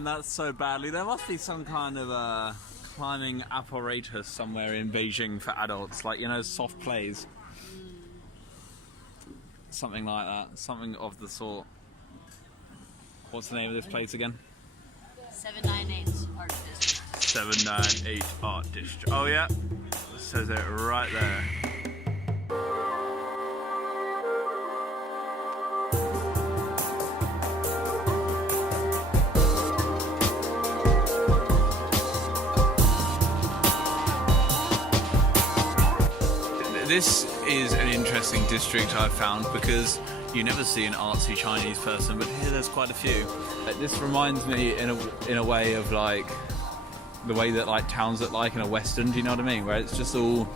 done that so badly. There must be some kind of climbing apparatus somewhere in Beijing for adults, like, you know, soft plays. Something like that, something of the sort. What's the name of this place again? 798 Art District. 798 Art District. Oh yeah, it says it right there. This is an interesting district I've found because you never see an artsy Chinese person, but here there's quite a few. This reminds me in a way of like the way that like towns look like in a western, do you know what I mean? Where it's just all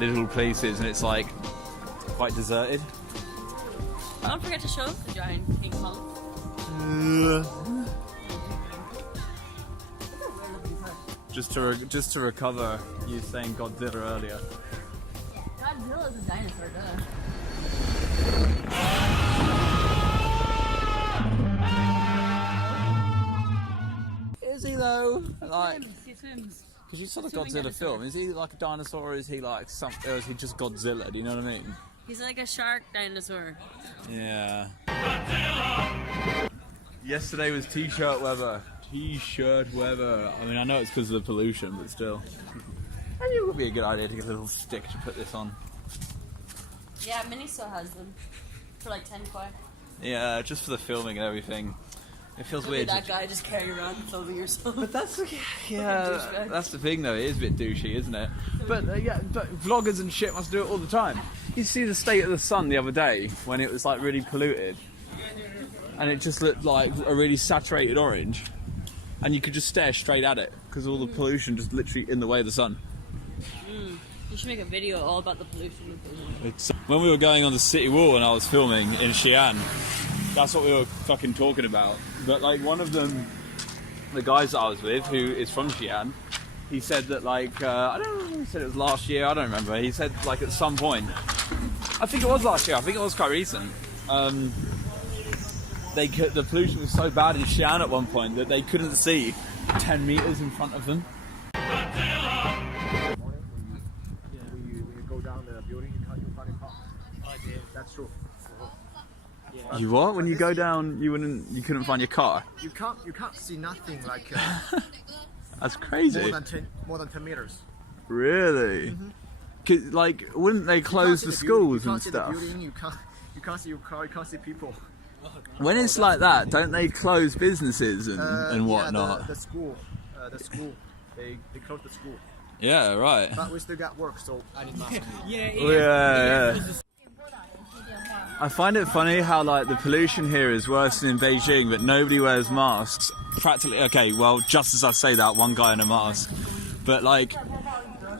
little places and it's like quite deserted. Don't forget to show the giant pink monk. Just to recover you saying Godzilla earlier. Godzilla's a dinosaur, duh. Is he though? Like, He swims. because you saw the Godzilla film. Is he like a dinosaur, or is he like or is he just Godzilla? Do you know what I mean? He's like a shark dinosaur. Yeah. Yesterday was t-shirt weather. T-shirt weather. I mean, I know it's because of the pollution, but still. Maybe it would be a good idea to get a little stick to put this on. Yeah, Minnie still has them. For like 10 koi. Yeah, just for the filming and everything. It feels weird. That guy just carrying around filming yourself. But that's that's the thing though. It is a bit douchey, isn't it? But yeah, but vloggers and shit must do it all the time. You see the state of the sun the other day when it was like really polluted, and it just looked like a really saturated orange, and you could just stare straight at it because all the pollution just literally in the way of the sun. You should make a video all about the pollution. When we were going on the city wall and I was filming in Xi'an, that's what we were fucking talking about. But like one of them, the guys that I was with, who is from Xi'an, he said that like, I don't know, he said it was last year, I don't remember. He said like at some point, I think it was last year, I think it was quite recent, the pollution was so bad in Xi'an at one point that they couldn't see 10 meters in front of them. That's true. You what? When you go down, you couldn't find your car. You can't see nothing like That's crazy. more than 10 meters. Really? Mm-hmm. Like, wouldn't they close the schools and stuff? You can't see the building. You can't see your car. You can't see people. When it's like that, don't they close businesses and whatnot? Yeah, the school. They close the school. Yeah, right. But we still got work, so I need mask. Yeah. I find it funny how like the pollution here is worse than in Beijing, but nobody wears masks. Practically, okay, well, just as I say that, one guy in a mask. But like,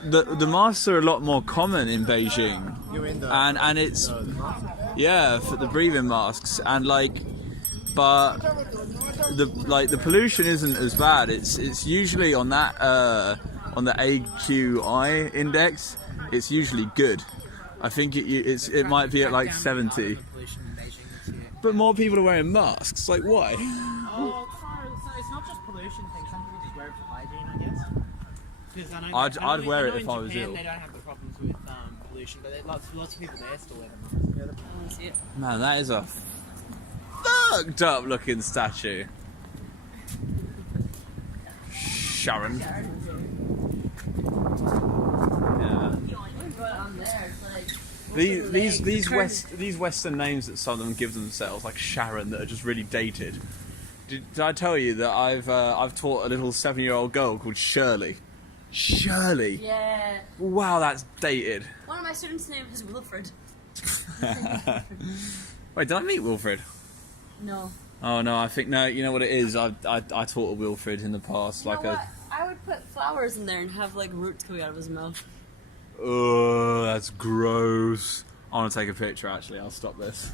the masks are a lot more common in Beijing, and it's yeah, for the breathing masks, and like, but the pollution isn't as bad. It's usually on that on the AQI index. It's usually good. I think it might be at like 70. But more people are wearing masks. Like, why? Oh, it's not just pollution thing. Some people just wear it for hygiene, I guess. I'd wear it if I was ill. They don't have the problems with pollution, but lots of people there still wear the mask. Yeah. Man, that is a fucked up looking statue. Sharon. Yeah. These Western names that some of them give themselves, like Sharon, that are just really dated. Did I tell you that I've taught a little 7-year-old girl called Shirley? Shirley. Yeah. Wow, that's dated. One of my students' name is Wilfred. Wait, did I meet Wilfred? No. Oh no, I think no. You know what it is? I taught a Wilfred in the past, like a. I would put flowers in there and have like roots coming out of his mouth. Oh, that's gross. I want to take a picture. Actually, I'll stop this.